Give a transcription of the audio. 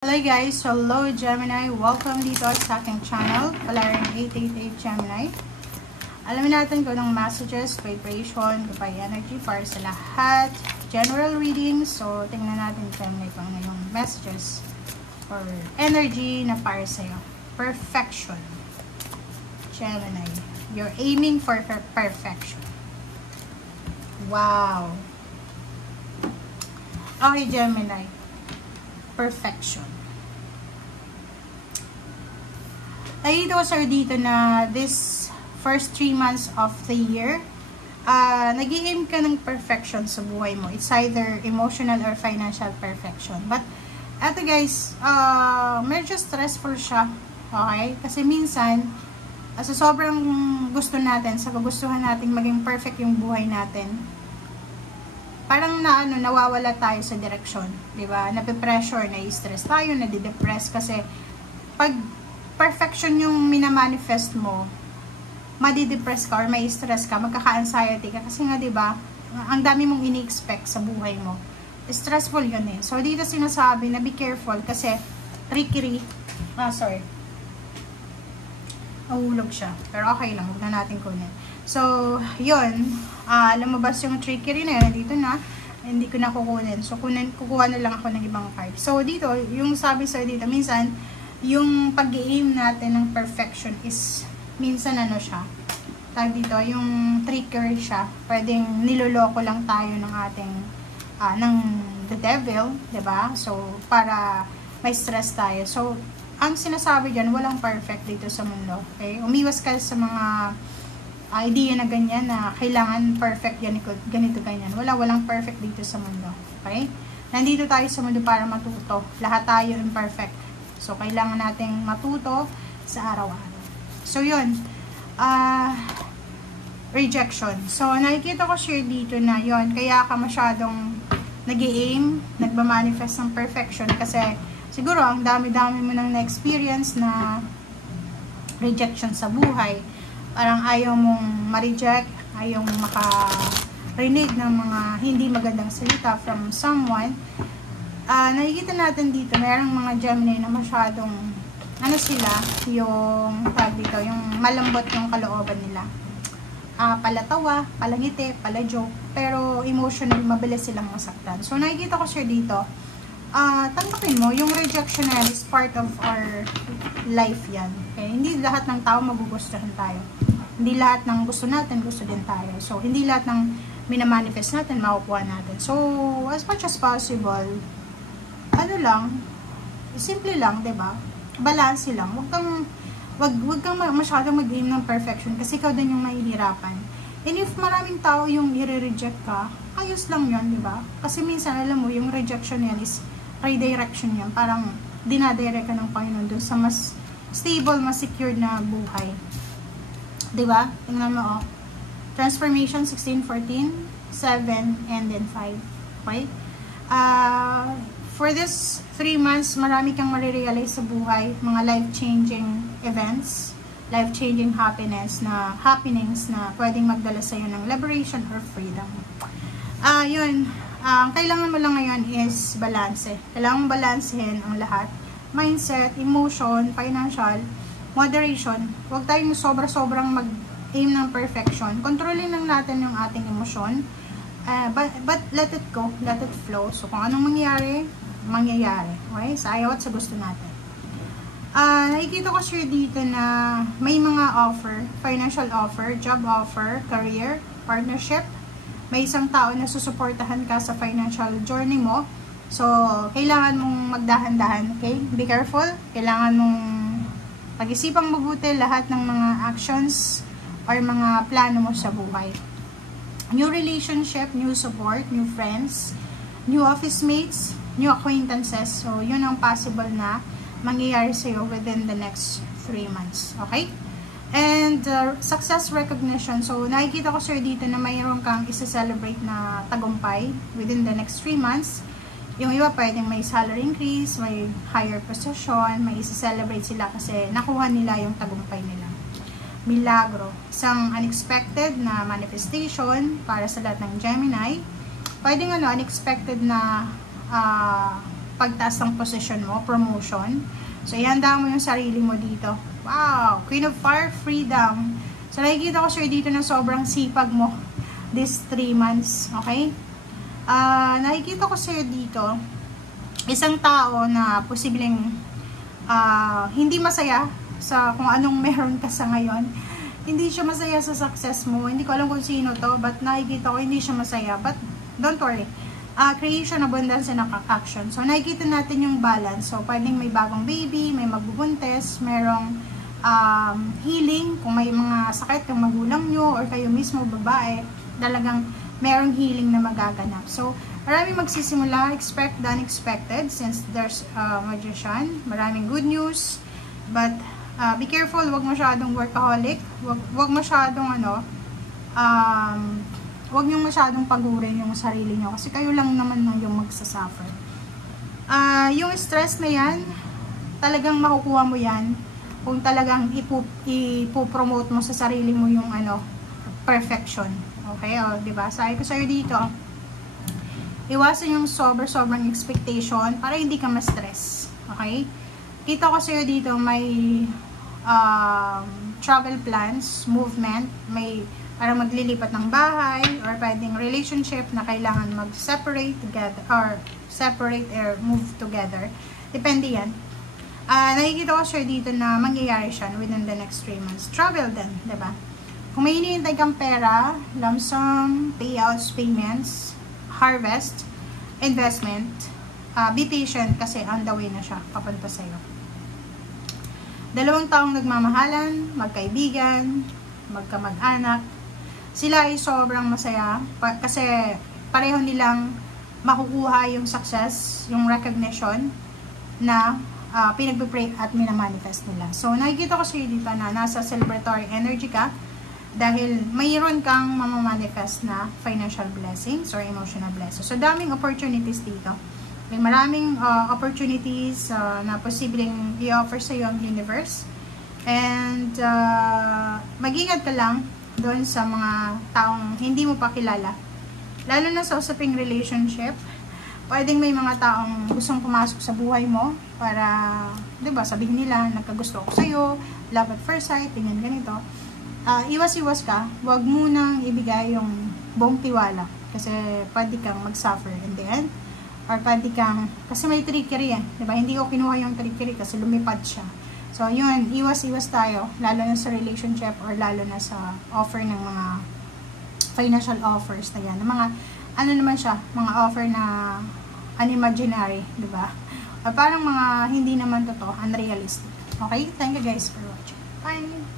Hello guys! Hello Gemini! Welcome dito sa aking channel, Valerian 888 Gemini. Alamin natin kung anong messages, vibration, goodbye energy para sa lahat. General reading. So, tingnan natin Gemini kung ano yung messages or energy na para sa'yo. Perfection. Gemini. You're aiming for perfection. Wow! Okay Gemini. Perfection. Nakikita ko sir dito na this first 3 months of the year, nag-i-aim ka ng perfection sa buhay mo. It's either emotional or financial perfection. But, eto guys, medyo stressful siya. Okay? Kasi minsan, sa sobrang gusto natin, sa kagustuhan natin maging perfect yung buhay natin, parang nawawala tayo sa direksyon, 'di ba? Nape-pressure, na-stress tayo, nade-depress kasi pag perfection yung minamanifest mo, madi-depress ka or may stress ka, magkaka-anxiety ka kasi nga 'di ba? Ang dami mong ini-expect sa buhay mo. Stressful 'yun eh. So dito sinasabi na be careful kasi nahulog siya. Pero okay lang, huwag na natin kunin. So, yun. Lumabas yung trickery na yun. Dito na. Hindi ko na kukunin. So, kukuha na lang ako ng ibang card. So, dito, yung sabi sa'yo dito, minsan, yung pag-aim natin ng perfection is, minsan siya. Tag dito, yung trickery siya. Pwedeng niloloko lang tayo ng ating, ng the devil, 'di ba? So, para may stress tayo. So, ang sinasabi dyan, walang perfect dito sa mundo. Okay? Umiwas ka sa mga idea na ganyan na kailangan perfect ganito ganyan. Walang perfect dito sa mundo. Okay? Nandito tayo sa mundo para matuto. Lahat tayo imperfect. So, kailangan nating matuto sa araw-araw. So, yun. Rejection. So, nakikita ko share dito na yun. Kaya ka masyadong nag-i-aim, nagmamanifest ng perfection kasi siguro ang dami-dami mo nang na-experience na rejection sa buhay. Parang ayaw mong ma-reject, ayaw mong makarinig ng mga hindi magandang salita from someone. Nakikita natin dito, mayroong mga Gemini na masyadong, yung malambot yung kalooban nila. Palatawa, palangiti, palajoke, pero emotional, mabilis silang masaktan. So, nakikita ko siya dito, tanggapin mo, yung rejection na is part of our life yan. Okay? Hindi lahat ng tao magugustuhan tayo. Hindi lahat ng gusto natin, gusto din tayo. So, hindi lahat ng minamanifest natin, makukuha natin. So, as much as possible, simple lang, diba? Balance lang. Wag kang masyadong mag-aim ng perfection kasi ikaw din yung mahihirapan. And if maraming tao yung i-reject ka, ayos lang yun, diba? Kasi minsan, alam mo, yung rejection yan is redirection yan. Parang dinadirect ka ng Panginoon doon sa mas stable, mas secure na buhay. Diba? Tingnan mo, Transformation 16:14, 7, and then 5. Okay? For this 3 months, marami kang marirealize sa buhay, mga life-changing events, life-changing happenings na pwedeng magdala sa'yo ng liberation or freedom. Yun. Ang kailangan mo lang ngayon is balance. Kailangan mong balansehin ang lahat. Mindset, emotion, financial, moderation. Huwag tayong sobra-sobrang mag-aim ng perfection. Kontrolin lang natin yung ating emosyon. But let it go. Let it flow. So, kung anong mangyayari. Okay? Sa ayaw at sa gusto natin. Nakikita ko sure dito na may mga offer, financial offer, job offer, career, partnership. May isang tao na susuportahan ka sa financial journey mo. So, kailangan mong magdahan-dahan, okay? Be careful. Kailangan mong pag-isipang mabuti lahat ng mga actions or mga plano mo sa buhay. New relationship, new support, new friends, new office mates, new acquaintances. So, yun ang possible na mangyayari sa'yo within the next 3 months. Okay? And success recognition. So, nakikita ko sir dito na mayroon kang isa-celebrate na tagumpay within the next 3 months. Yung iba pwedeng may salary increase, may higher position, may isa-celebrate sila kasi nakuha nila yung tagumpay nila. Milagro. Isang unexpected na manifestation para sa lahat ng Gemini. Pwedeng unexpected na pagtaas ng position mo, promotion. So, ihanda mo yung sarili mo dito. Wow! Queen of Fire, freedom. So, nakikita ko sir dito na sobrang sipag mo this 3 months. Okay? Nakikita ko sir dito, isang tao na posibleng hindi masaya sa kung anong meron ka sa ngayon. Hindi siya masaya sa success mo. Hindi ko alam kung sino to, but nakikita ko hindi siya masaya. But don't worry. Creation, abundance, and action. So, nakikita natin yung balance. So, pwedeng may bagong baby, may magbubuntes, merong healing. Kung may mga sakit kang magulang nyo, or kayo mismo babae, talagang merong healing na magaganap. So, maraming magsisimula, expect the unexpected, since there's magician. Maraming good news. But, be careful, wag masyadong workaholic. Wag masyadong wag nyo masyadong pagurin yung sarili nyo kasi kayo lang naman yung magsasuffer. Yung stress na yan, talagang makukuha mo yan kung talagang ipopromote mo sa sarili mo yung perfection. Okay? O, diba? Sabi ko sa'yo dito, iwasan yung sobrang expectation para hindi ka ma-stress. Okay? Kita ko sa'yo dito, may travel plans, movement, may para maglilipat ng bahay, or pwedeng relationship na kailangan mag-separate together, or separate or move together. Depende yan. Nakikita ko sure dito na mangyayari siya within the next 3 months. Travel din, diba? Kung may hinihintay kang pera, lump sum, payouts, payments, harvest, investment, be patient kasi on the way na siya, papunta sa'yo. 2 taong nagmamahalan, magkaibigan, magkamag-anak, sila ay sobrang masaya kasi pareho nilang makukuha yung success, yung recognition na pinagpipray at minamanifest nila. So, nakikita ko sa'yo dito na nasa celebratory energy ka dahil mayroon kang mamamanifest na financial blessings or emotional blessings. So, daming opportunities dito. May maraming opportunities na posibleng i-offer sa'yo ang universe. And mag-ingat ka lang doon sa mga taong hindi mo pa kilala. Lalo na sa usaping relationship, pwedeng may mga taong gustong pumasok sa buhay mo para, diba, sabihin nila, nagkagusto ako sa'yo, love at first sight, tingin ganito. Iwas-iwas ka, huwag munang ibigay yung buong tiwala kasi pwede kang mag-suffer in the end. Or pwede kang, kasi may trickery diba? Hindi ko kinuha yung trickery kasi lumipad siya. So, yun, iwas-iwas tayo, lalo na sa relationship or lalo na sa offer ng mga financial offers na yan. Mga, naman siya, mga offer na unimaginary, diba? Parang mga hindi naman totoo, unrealistic. Okay? Thank you guys for watching. Bye!